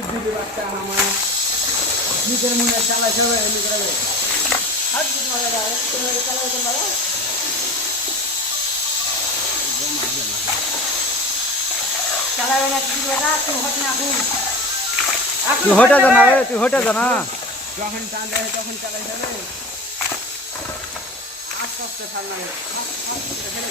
বস তুই দিদি বাচ্চা আমার নিজের মনে চালাচ্ছে হবে এমনি করে হাত দিতে মারা যায় তুমি চালাবে তো মারা চালাবে না দিদি বাটা তুই হট না এখন এখন তুই হোটে হট জানা যাবে। রে তুই হোটে জানা যখন টান দেয় তখন চালাই যাবে আস্তে আস্তে ঠান্ডা হবে আস্তে আস্তে ফেলে